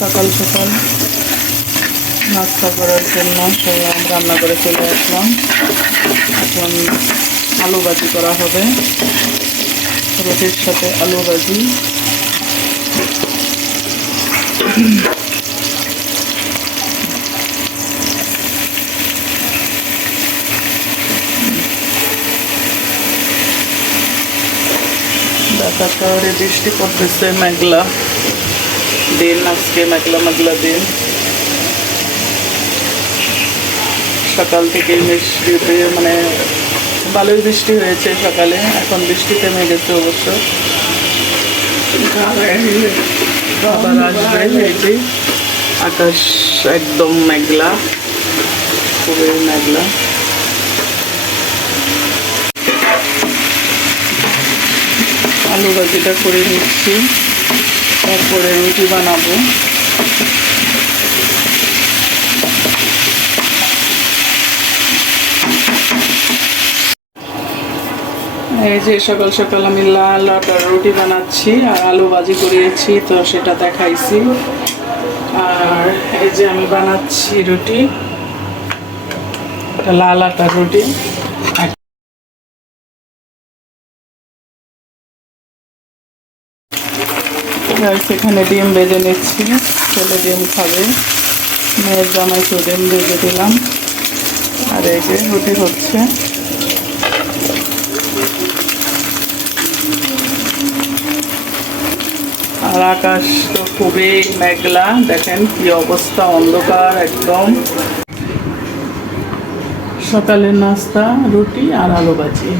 সকাল সকাল নাস্তা করার জন্য সবাই রান্না করে চলে আসলাম। এখন আলু ভাজি করা হবে, রুটির সাথে আলু ভাজি। ঢাকা শহরে বৃষ্টি পড়তেছে, মেঘলা দিন আজকে, মেঘলা মেঘলা দিন। সকাল থেকে বৃষ্টিতে মানে ভালোই বৃষ্টি হয়েছে সকালে, এখন বৃষ্টি থেমে গেছে অবশ্য। আবার আসবে, এই যে আকাশ একদম মেঘলা, খুবই মেঘলা। আলু ভাজিটা করে নিচ্ছি, তারপরে রুটি বানাবো। এই যে সকাল সকাল আমি লাল আটার রুটি বানাচ্ছি আর আলু ভাজি করিয়েছি, তো সেটা দেখাইছি। আর এই যে আমি বানাচ্ছি রুটি, লাল আটার রুটি। সেখানে ডিম ভেজে নিচ্ছি, ছেলে ডিম খাবে, মেয়ের জামাইকে ডিম ভেজে দিলাম। আর এই যে রুটি হচ্ছে। আর আকাশ তো খুবই মেঘলা, দেখেন কি অবস্থা, অন্ধকার একদম। সকালের নাস্তা রুটি আর আলু ভাজি,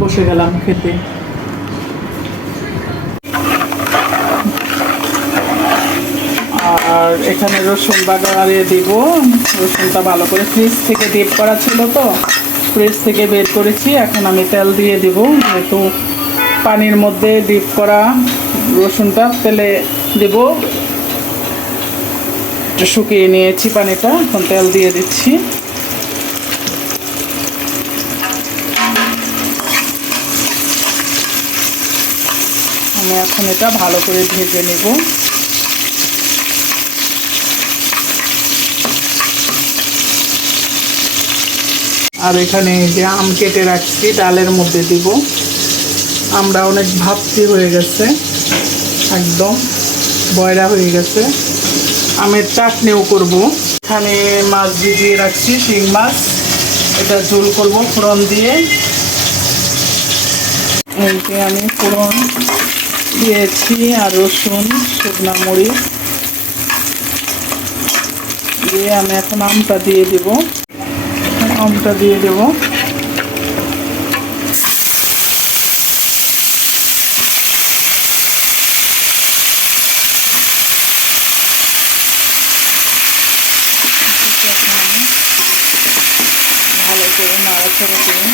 বসে গেলাম খেতে। আর এখানে রসুন বাগারে দিব, রসুনটা ভালো করে ফ্রিজ থেকে ডিপ করা ছিল, তো ফ্রিজ থেকে বের করেছি। এখন আমি তেল দিয়ে দিব, যেহেতু পানির মধ্যে ডিপ করা রসুনটা তেলে দেব। একটু শুকিয়ে নিয়েছি পানিটা, এখন তেল দিয়ে দিচ্ছি। আমি এখন এটা ভালো করে ভেজে নেব। আর এখানে যে আম কেটে রাখছি ডালের মধ্যে দিব। আমরা অনেক ভাবছি হয়ে গেছে, একদম বয়রা হয়ে গেছে। আমের চাটনিও করব। এখানে মাছ ভিজিয়ে রাখছি, শিং মাছ, এটা ঝোল করব ফোড়ন দিয়ে। এই যে আমি ফোড়ন দিয়েছি আর রসুন, শুকনা মরিচ দিয়ে আমি এখন আমটা দিয়ে দেব। আমটা দিয়ে দেব। ভালো করে নাড়াচাড়া করে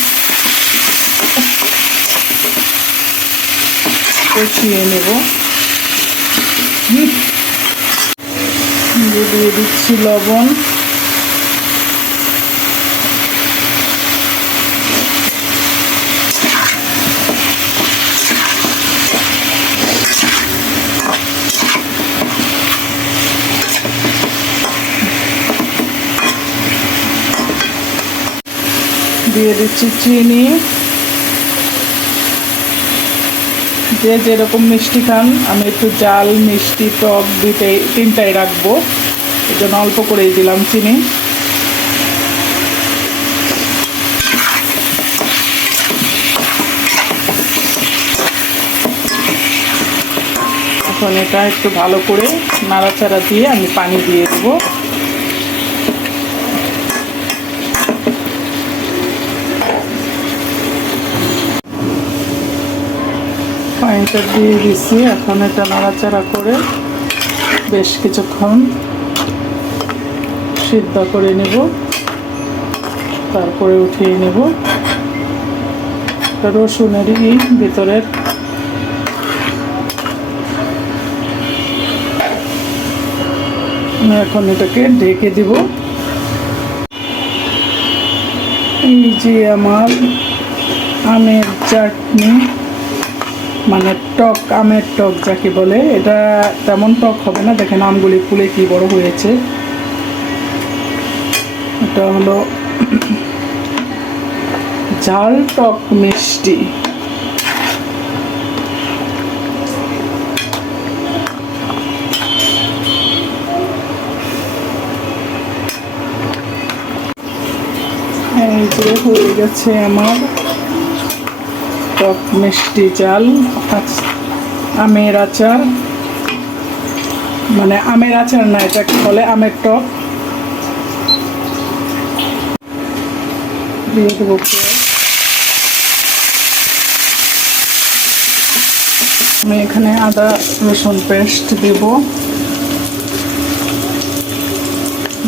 কষিয়ে নেব। দিয়ে দিচ্ছি লবণ, দিয়ে দিচ্ছি চিনি। যে যেরকম মিষ্টি খান, আমি একটু জাল মিষ্টি টক তিনটাই রাখবো, এই জন্য অল্প করেই দিলাম চিনি। এখন এটা একটু ভালো করে নাড়াচাড়া দিয়ে আমি পানি দিয়ে দেবো। পানিটা দিয়ে দিচ্ছি। এখন এটা নাড়াচাড়া করে বেশ কিছুক্ষণ সিদ্ধ করে নেব, তারপরে উঠিয়ে নেব। রসুনেরই ভিতরের এখন এটাকে ঢেকে দিব। এই যে আমার আমের চাটনি মানে টক, আমের টক যাকে বলে। এটা তেমন টক হবে না, দেখেন আমগুলি ফুলে কি বড় হয়েছে। এটা হলো ঝাল টক মিষ্টি। এই যে হয়ে গেছে আমার টক মিষ্টি ঝাল আমের আচার। মানে আমের আচার না, এটাকে বলে আমের টক। দিয়ে দেবো আমি এখানে আদা রসুন পেস্ট দেব,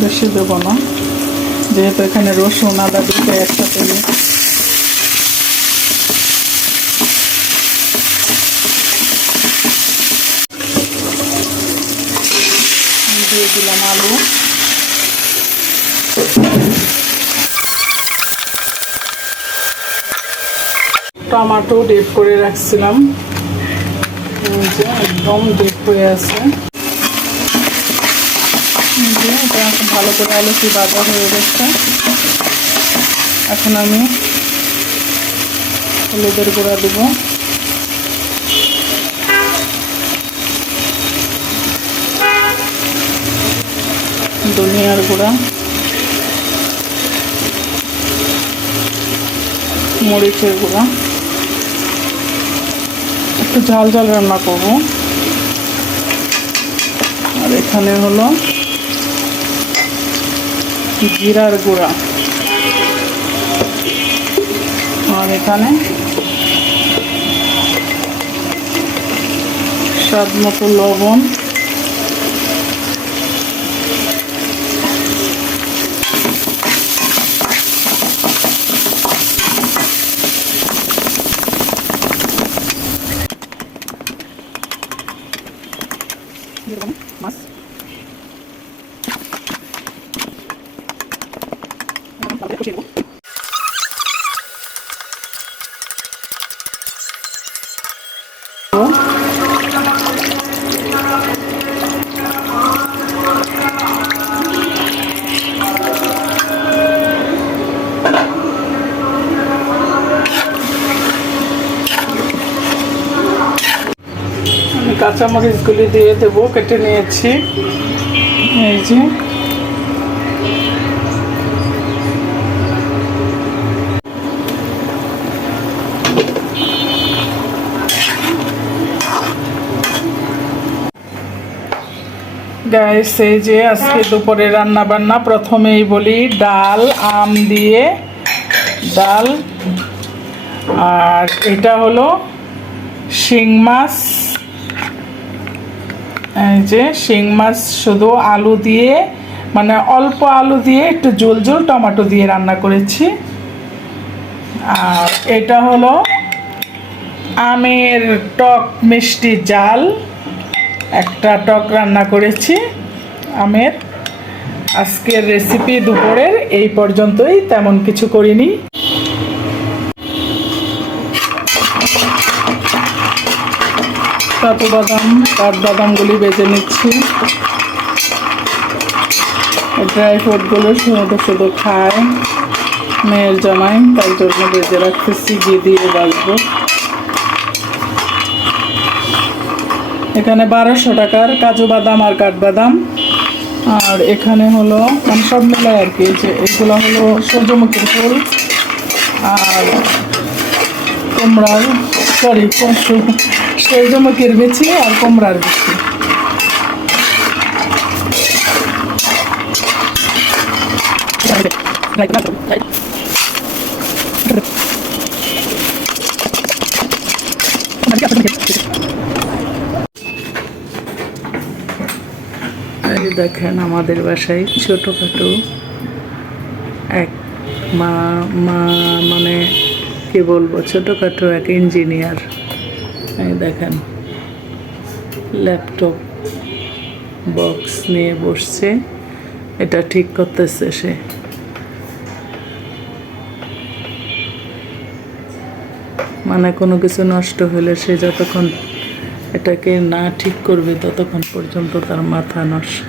বেশি দেবো না, যেহেতু এখানে রসুন আদা দুটো একসাথে দিয়ে দিলাম আলু। টমেটো ডিপ করে রাখছিলাম, একদম ডিপ হয়ে আছে। এটা ভালো করে আলুটি বাটা হয়ে গেছে। এখন আমি হলুদের গুঁড়া দেব, ধনিয়ার গুঁড়া, মরিচের গুঁড়া। একটু ঝাল ঝাল রান্না করব। আর এখানে হলো জিরার গুঁড়া, আর এখানে স্বাদ মতো লবণ, মাছ, কাঁচামরিচগুলি দিয়ে দেবো, কেটে নিয়েছি। এই যে গাইস, এই যে আজকে দুপুরে রান্না বান্না। প্রথমেই বলি ডাল, আম দিয়ে ডাল। আর এটা হলো শিং মাছ। এই যে শিং মাছ শুধু আলু দিয়ে, মানে অল্প আলু দিয়ে একটু ঝোল ঝোল টমেটো দিয়ে রান্না করেছি। আর এটা হলো আমের টক মিষ্টি ঝাল, একটা টক রান্না করেছি আমের। আজকের রেসিপি দুপুরের এই পর্যন্তই, তেমন কিছু করিনি। কাজু বাদাম, কাঠবাদামগুলি বেজে নিচ্ছি। ড্রাই ফ্রুটগুলো শুধু শুধু খায় মেয়ের জামাই, তাই জন্য বেজে রাখতেছি, ঘি দিয়ে বাজবো। এখানে 1200 টাকার কাজু বাদাম আর কাঠবাদাম। আর এখানে হলো মানে সব মেলায় আর কি, যে এগুলো হলো সূর্যমুখীর ফুল আর কুমড়ার, সরি সূর্যমুখীর বিচি আর কুমড়ার বিচি। দেখেন আমাদের বাসায় ছোটোখাটো এক মানে কি বলবো, ছোটোখাটো এক ইঞ্জিনিয়ার। এই দেখেন ল্যাপটপ বক্স নিয়ে বসছে, এটা ঠিক করতেছে সে। মানে মানে কোনো কিছু নষ্ট হলে সে যতক্ষণ এটাকে না ঠিক করবে ততক্ষণ পর্যন্ত তার মাথা নষ্ট।